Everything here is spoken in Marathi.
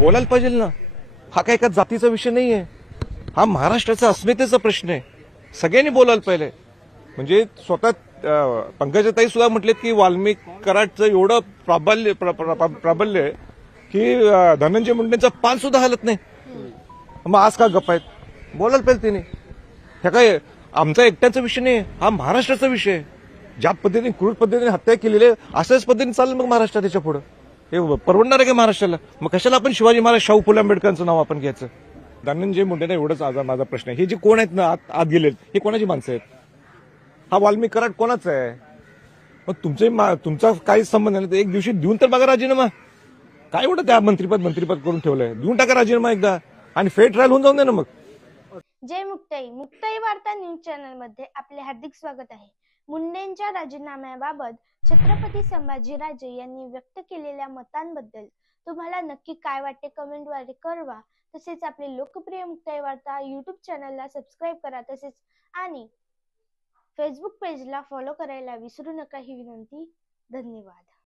बोलायला पाहिजे ना. हा काय एका जातीचा विषय नाहीये, हा महाराष्ट्राचा अस्मितेचा प्रश्न आहे. सगळ्यांनी बोलायला पाहिजे. म्हणजे स्वतः पंकजाताई सुद्धा म्हटलेत की वाल्मिक कराडचं एवढं प्राबल्य आहे की धनंजय मुंडेंचा पान सुद्धा हलत नाही. मग आज का गप्प आहेत? बोलायला पाहिजे तिने. ह्या काय आमचा एकट्याचा विषय नाही, हा महाराष्ट्राचा विषय आहे. ज्या पद्धतीने क्रूर पद्धतीने हत्या केलेली आहे, अशाच पद्धतीने चालेल मग महाराष्ट्रात त्याच्या पुढे. हे परवडणार आहे का महाराष्ट्राला? मग कशाला आपण शिवाजी महाराज, शाहू फुले आंबेडकरांचं नाव आपण घ्यायचं? धनंजय मुंडेंना एवढंच माझा प्रश्न आहे, हे जे कोण आहेत ना आत गेलेत, हे कोणाची माणसं आहेत? हा वाल्मिक कराड कोणाचा आहे? मग तुमचा काही संबंध नाही. एक दिवशी देऊन तर बघा राजीनामा. काय एवढं त्या मंत्रीपद करून ठेवलंय? देऊन टाका राजीनामा एकदा आणि फेअर ट्रायल होऊन जाऊन दे ना मग. जय मुक्ताई वार्ता न्यूज चॅनल मध्ये आपले हार्दिक स्वागत आहे. मुंडेंच्या राजीनाम्याबाबत छत्रपती संभाजीराजे यांनी व्यक्त केलेल्या मतांबद्दल तुम्हाला नक्की काय वाटते कमेंटद्वारे कळवा. तसेच आपले लोकप्रिय मुक्ताई वार्ता YouTube चॅनलला सबस्क्राईब करा. तसेच आणि फेसबुक पेजला फॉलो करायला विसरू नका ही विनंती. धन्यवाद.